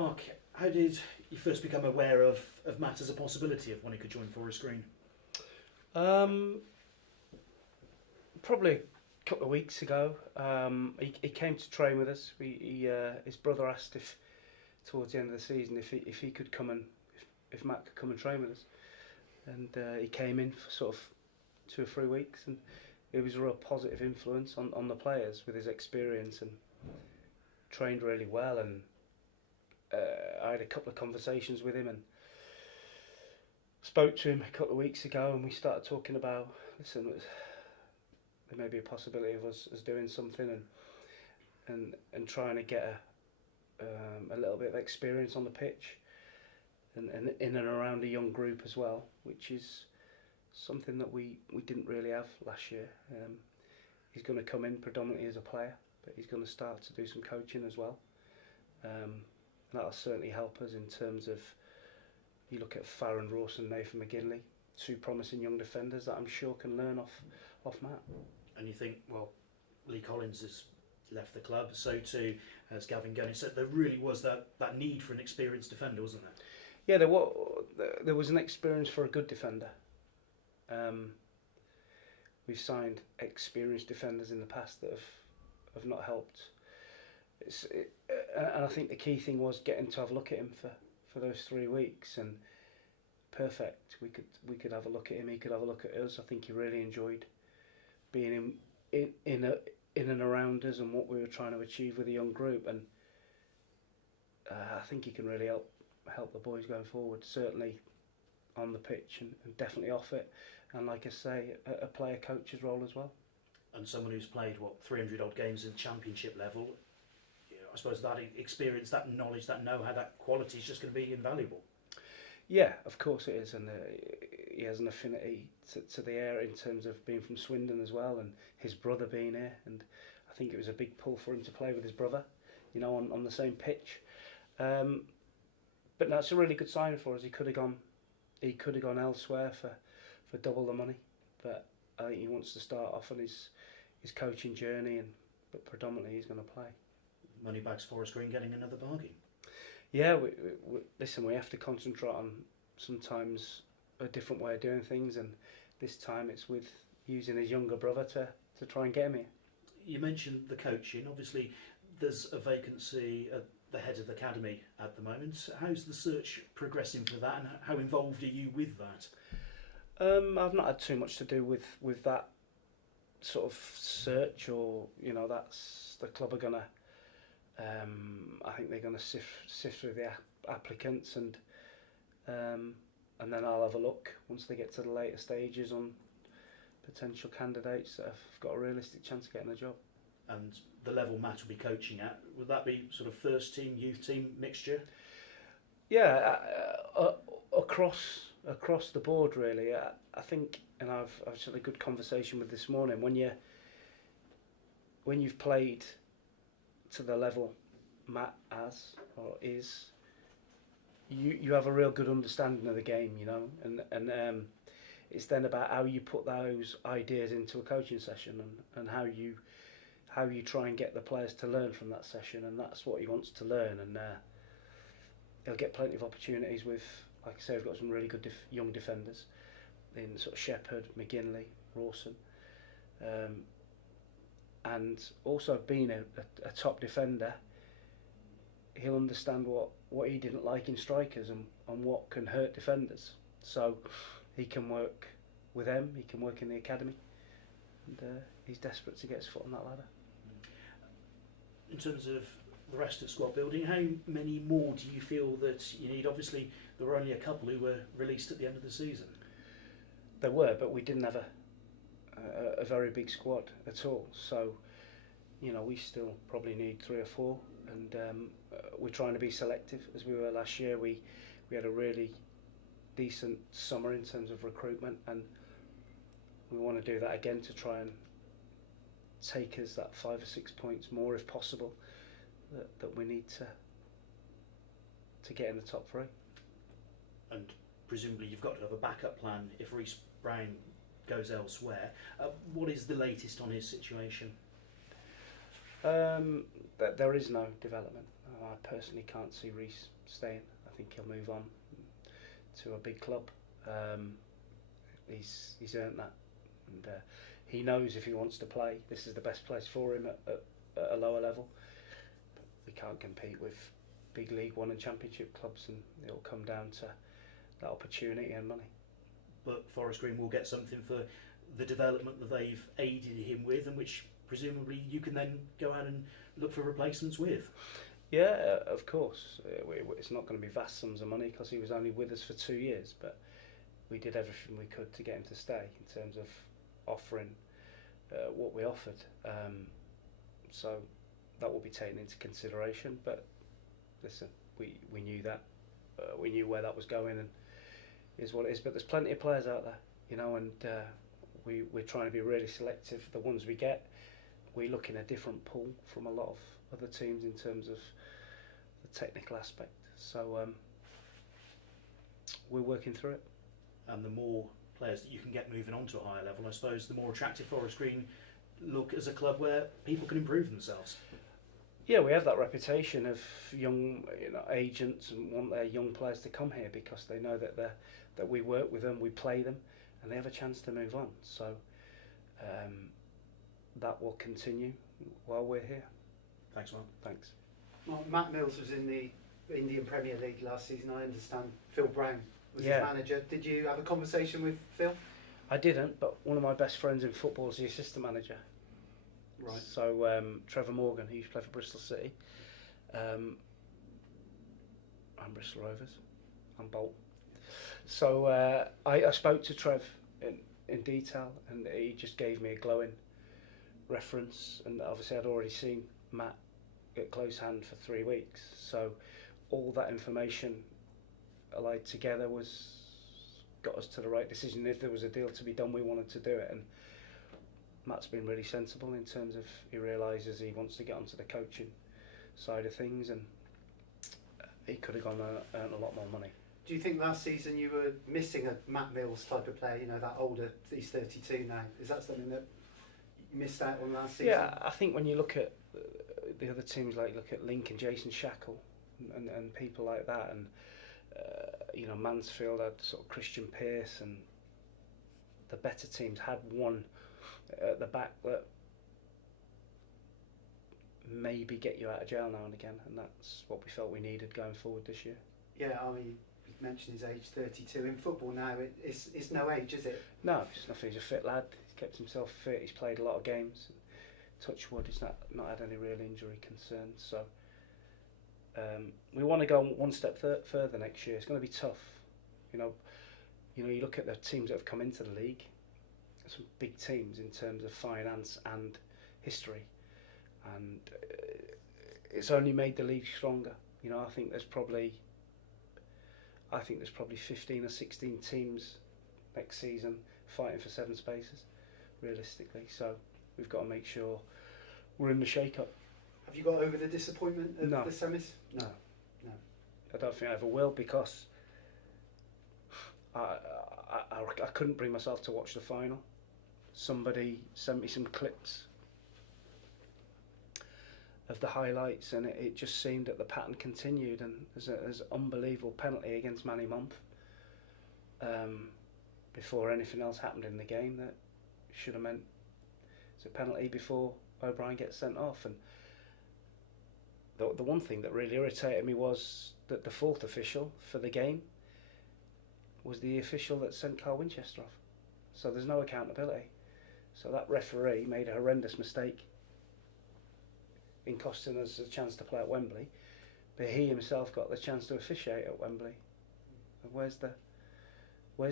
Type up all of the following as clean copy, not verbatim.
Mark, how did you first become aware of Matt as a possibility of when he could join Forest Green? Probably a couple of weeks ago. He came to train with us. His brother asked if towards the end of the season if he could come and if Matt could come and train with us, and he came in for sort of 2 or 3 weeks, and it was a real positive influence on the players with his experience, and trained really well. And I had a couple of conversations with him and spoke to him a couple of weeks ago, and we started talking about, listen, there may be a possibility of us doing something and trying to get a little bit of experience on the pitch and in and around a young group as well, which is something that we didn't really have last year. He's going to come in predominantly as a player, but he's going to start to do some coaching as well. That'll certainly help us in terms of, you look at Farron Rawson, Nathan McGinley, 2 promising young defenders that I'm sure can learn off Matt. And you think, well, Lee Collins has left the club, so too has Gavin Gunning. So there really was that need for an experienced defender, wasn't there? Yeah, there was an experience for a good defender. We've signed experienced defenders in the past that have not helped. And I think the key thing was getting to have a look at him for those 3 weeks, and perfect. We could have a look at him. He could have a look at us. I think he really enjoyed being in and around us and what we were trying to achieve with a young group. And I think he can really help the boys going forward. Certainly on the pitch and definitely off it. And like I say, a player coach's role as well. And someone who's played 300 odd games in Championship level. I suppose that experience, that knowledge, that know-how, that quality is just going to be invaluable. Yeah, of course it is, and he has an affinity to the area in terms of being from Swindon as well, and his brother being here, and I think it was a big pull for him to play with his brother, on the same pitch. But that's a really good sign for us. He could have gone elsewhere for double the money, but I think he wants to start off on his coaching journey, but predominantly he's going to play. Moneybags Forest Green getting another bargain. Yeah, listen, we have to concentrate on sometimes a different way of doing things, and this time it's with using his younger brother to try and get him here. You mentioned the coaching. Obviously, there's a vacancy at the head of the academy at the moment. How's the search progressing for that, and how involved are you with that? I've not had too much to do with that sort of search, or that's the club are gonna. I think they're going to sift through the applicants, and then I'll have a look once they get to the later stages on potential candidates that have got a realistic chance of getting a job. And the level Matt will be coaching at, would that be sort of first team, youth team mixture? Yeah, across the board really. I think, and I've had a good conversation with this morning. When you've played to the level Matt has or is, you have a real good understanding of the game, and it's then about how you put those ideas into a coaching session, and how you try and get the players to learn from that session, and that's what he wants to learn. And he'll get plenty of opportunities with, like I say, we've got some really good young defenders in sort of Shepherd, McGinley, Rawson. And also being a top defender, he'll understand what he didn't like in strikers and what can hurt defenders. So he can work with them, he can work in the academy, and he's desperate to get his foot on that ladder. In terms of the rest of squad building, how many more do you feel that you need? Obviously, there were only a couple who were released at the end of the season. There were, but we didn't have a very big squad at all, so we still probably need 3 or 4, and we're trying to be selective as we were last year. We had a really decent summer in terms of recruitment, and we want to do that again to try and take us that 5 or 6 points more if possible that we need to get in the top 3. And presumably you've got to have a backup plan if Reece Brown goes elsewhere. What is the latest on his situation? There is no development. I personally can't see Reece staying. I think he'll move on to a big club. He's earned that, and he knows if he wants to play, this is the best place for him at a lower level. But we can't compete with big League One and Championship clubs, and it'll come down to that opportunity and money. But Forest Green will get something for the development that they've aided him with, and which presumably you can then go out and look for replacements with. Yeah, of course. It's not going to be vast sums of money because he was only with us for 2 years, but we did everything we could to get him to stay in terms of offering what we offered. So that will be taken into consideration. But listen, we knew that. We knew where that was going, and is what it is. But there's plenty of players out there, you know, and we're trying to be really selective. The ones we get, we look in a different pool from a lot of other teams in terms of the technical aspect. So we're working through it. And the more players that you can get moving on to a higher level, I suppose, the more attractive Forest Green look as a club where people can improve themselves. Yeah, we have that reputation of young, agents and want their young players to come here because they know that we work with them, we play them, and they have a chance to move on. So that will continue while we're here. Thanks, Mark. Thanks. Well, Matt Mills was in the Indian Premier League last season. I understand Phil Brown was Yeah. his manager. Did you have a conversation with Phil? I didn't, but one of my best friends in football is the assistant manager. Right. So Trevor Morgan, who used to play for Bristol City. I'm Bristol Rovers. I'm Bolt. So I spoke to Trev in detail, and he just gave me a glowing reference. And obviously, I'd already seen Matt at close hand for 3 weeks. So all that information allied together got us to the right decision. If there was a deal to be done, we wanted to do it, and Matt's been really sensible in terms of he realises he wants to get onto the coaching side of things, and he could have gone and earned a lot more money. Do you think last season you were missing a Matt Mills type of player? You know, that older, he's 32 now. Is that something that you missed out on last season? Yeah, I think when you look at the other teams, like look at Lincoln, Jason Shackle, and people like that, and Mansfield had sort of Christian Pearce, and the better teams had one at the back that maybe get you out of jail now and again, and that's what we felt we needed going forward this year. Yeah, I mean, you mentioned his age, 32. In football now, it's no age, is it? No, it's nothing. He's a fit lad. He's kept himself fit. He's played a lot of games. Touch wood, he's not had any real injury concerns. So we want to go one step further next year. It's going to be tough. You look at the teams that have come into the league. Some big teams in terms of finance and history, and it's only made the league stronger. I think there's probably 15 or 16 teams next season fighting for 7 spaces, realistically. So we've got to make sure we're in the shake-up. Have you got over the disappointment of No. the semis? No. I don't think I ever will, because I couldn't bring myself to watch the final. Somebody sent me some clips of the highlights, and it just seemed that the pattern continued, and there's an unbelievable penalty against Manny Month before anything else happened in the game that should have meant it's a penalty before O'Brien gets sent off. And the one thing that really irritated me was that the fourth official for the game was the official that sent Carl Winchester off. So there's no accountability. So that referee made a horrendous mistake in costing us a chance to play at Wembley, but he himself got the chance to officiate at Wembley. And where's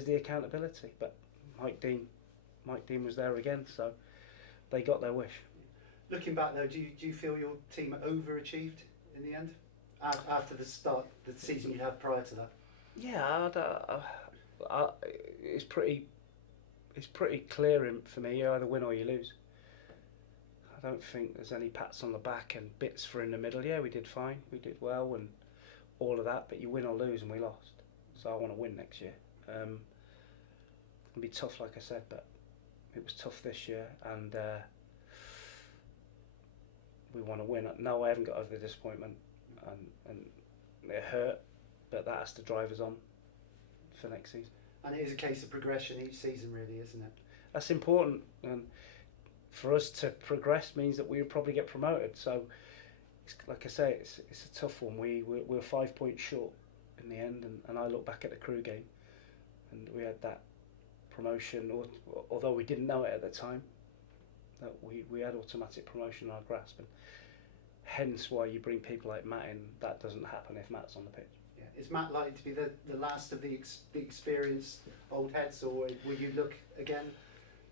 the accountability? But Mike Dean was there again, so they got their wish. Looking back though, do you feel your team overachieved in the end after the season you had prior to that? Yeah, it's pretty clear for me. You either win or you lose. I don't think there's any pats on the back and bits for in the middle. Yeah, we did fine, we did well, and all of that. But you win or lose, and we lost. So I want to win next year. It'll be tough, like I said, but it was tough this year, and we want to win. No, I haven't got over the disappointment. and it hurt, but that has to drive us on for next season. And it is a case of progression each season, really, isn't it? That's important, and for us to progress means that we would probably get promoted. So, like I say, it's a tough one. We're 5 points short in the end, and I look back at the Crewe game, and we had that promotion, although we didn't know it at the time, that we had automatic promotion in our grasp, and hence why you bring people like Matt in. That doesn't happen if Matt's on the pitch. Yeah. Is Matt likely to be the last of the experienced old heads, or will you look again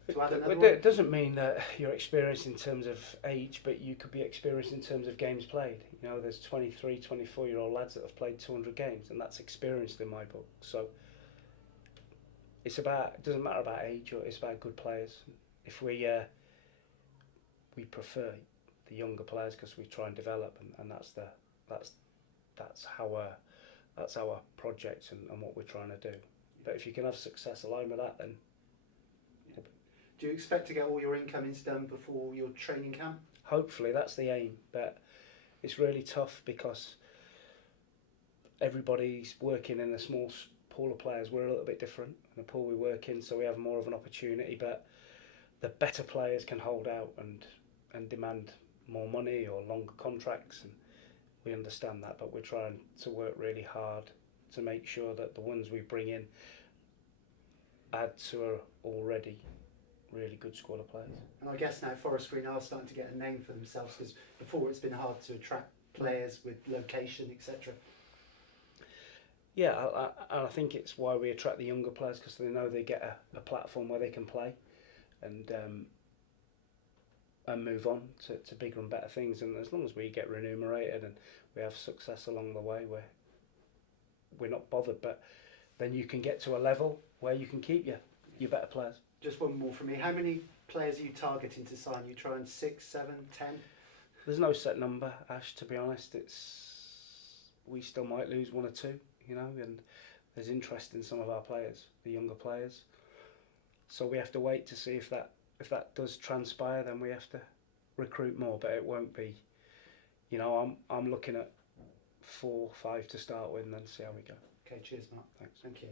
to add another one? It doesn't mean that you're experienced in terms of age, but you could be experienced in terms of games played. You know, there's 23, 24-year-old lads that have played 200 games, and that's experienced in my book. So it doesn't matter about age, or it's about good players. If we prefer the younger players because we try and develop, and that's our project and what we're trying to do. But if you can have success aligned with that, then. Do you expect to get all your incomings done before your training camp? Hopefully, that's the aim, but it's really tough because everybody's working in a small pool of players. We're a little bit different in the pool we work in, so we have more of an opportunity, but the better players can hold out and demand more money or longer contracts, and we understand that, but we're trying to work really hard to make sure that the ones we bring in add to our already really good squad of players. And I guess now Forest Green are starting to get a name for themselves, because before it's been hard to attract players with location, etc. Yeah, I think it's why we attract the younger players, because they know they get a platform where they can play and move on to bigger and better things. And as long as we get remunerated and we have success along the way, we're not bothered. But then you can get to a level where you can keep your better players. Just one more from me. How many players are you targeting to sign? You trying 6, 7, 10? There's no set number, Ash, to be honest. We still might lose 1 or 2, you know, and there's interest in some of our players, the younger players. So we have to wait to see if that does transpire. Then we have to recruit more, but it won't be. You know, I'm looking at 4, 5 to start with, and then see how we go. Okay, cheers, Mark. Thanks. Thank you.